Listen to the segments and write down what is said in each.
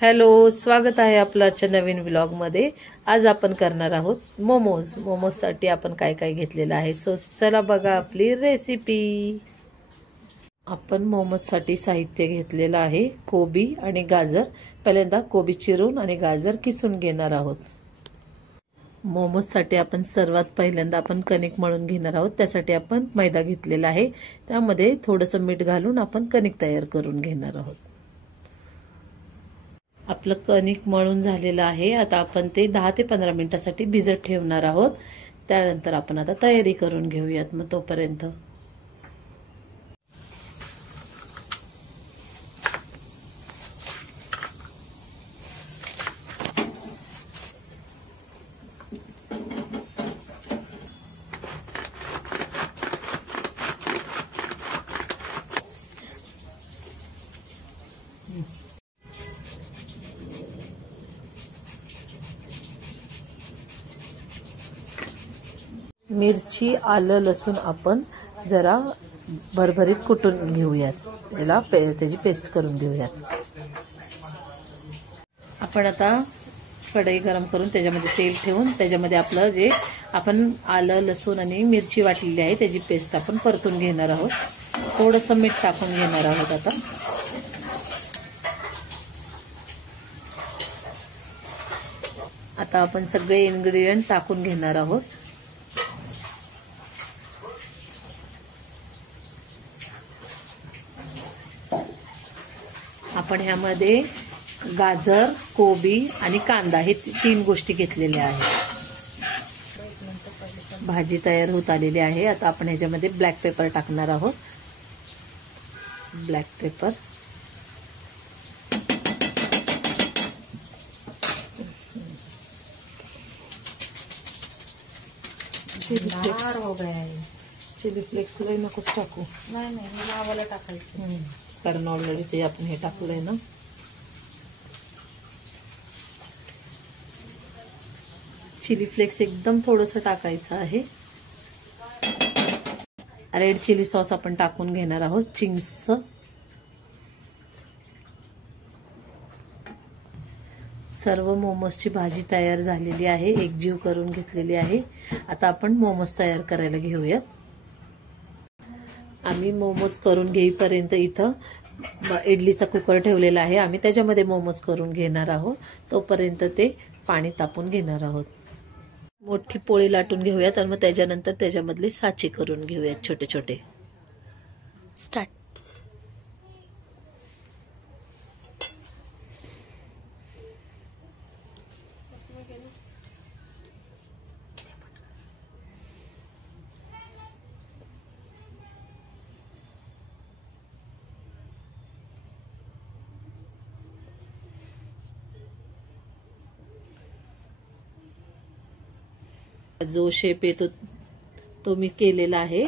Hello, स्वागत आहे आपलं आजच्या नवीन व्लॉग मध्ये। आज आपण करणार आहोत मोमोज साठी आपण काय काय घेतलेलं आहे। सो चला बघा आपली रेसिपी। आपण मोमोज साठी साहित्य घेतलेलं आहे कोबी आणि गाजर। पहिल्यांदा कोबी चिरून आणि गाजर किसून घेणार आहोत। मोमोज साठी आपण सर्वात पहिल्यांदा आपण कणिक मळून घेणार आहोत। त्यासाठी आपण मैदा घेतलेला आहे, त्यामध्ये थोडंसं मीठ घालून आपण कणिक तयार करून घेणार आहोत। आपलं कणिक मळून झालेलं आहे। आता आपण ते 10 ते 15 मिनिटांसाठी भिजत ठेवणार आहोत। त्यानंतर आपण आता तयारी करून घेऊयात। मग तोपर्यंत मिरची, आलं, लसूण आपण जरा भरभरीत कुटून घेऊयात। याला त्याची पेस्ट करून घेऊयात। आपण आता कढई गरम करून त्याच्यामध्ये तेल ठेवून त्याच्यामध्ये आपलं जे आपण आलं, लसूण आणि मिरची वाटलेली आहे त्याची पेस्ट आपण परतून घेणार आहोत। थोडंसं मीठ टाकून घेणार आहोत। आता आपण सगळे इन्ग्रेडियंट टाकून घेणार आहोत। आपण ह्यामध्ये गाजर, कोबी आणि कांदा हे 3 गोष्टी घेतलेल्या आहेत। भाजी तयार होत आलेली आहे। आता आपण ह्याच्यामध्ये ब्लॅक पेपर टाकणार आहोत। ब्लॅक पेपर, चिली फ्लेक्स लय नकोच टाकू। नाही नावाला टाकायचं, कारण ऑलरेडी ते आपण हे टाकलंय ना। चिली फ्लेक्स एकदम थोडंसं टाकायचं आहे। रेड चिली सॉस आपण टाकून घेणार आहोत, चिंग्सचं। सर्व मोमोजची भाजी तयार झालेली आहे, एकजीव करून घेतलेली आहे। आता आपण मोमोज तयार करायला घेऊयात। आम्ही मोमोज करून घेईपर्यंत इथं इडलीचा कुकर ठेवलेला आहे, आम्ही त्याच्यामध्ये मोमोज करून घेणार आहोत। तोपर्यंत ते पाणी तापून घेणार आहोत। मोठी पोळी लाटून घेऊयात आणि मग त्याच्यानंतर त्याच्यामधले साचे करून घेऊयात छोटे छोटे। स्टार्ट। जो शेप येतो तो मी केलेला आहे,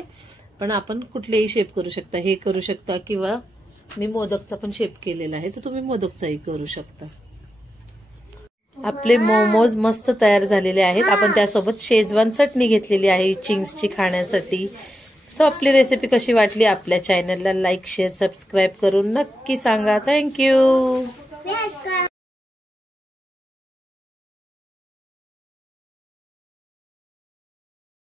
पण आपण कुठलेही शेप करू शकता। हे करू शकता किंवा मी मोदकचा पण शेप केलेला आहे, तर तुम्ही मोदकचाही करू शकता। आपले मोमोज मस्त तयार झालेले आहेत। आपण त्यासोबत शेजवान चटणी घेतलेली आहे चिंग्सची खाण्यासाठी। सो आपली रेसिपी कशी वाटली आपल्या चॅनलला लाईक, शेअर, सबस्क्राईब करून नक्की सांगा। थँक्यू।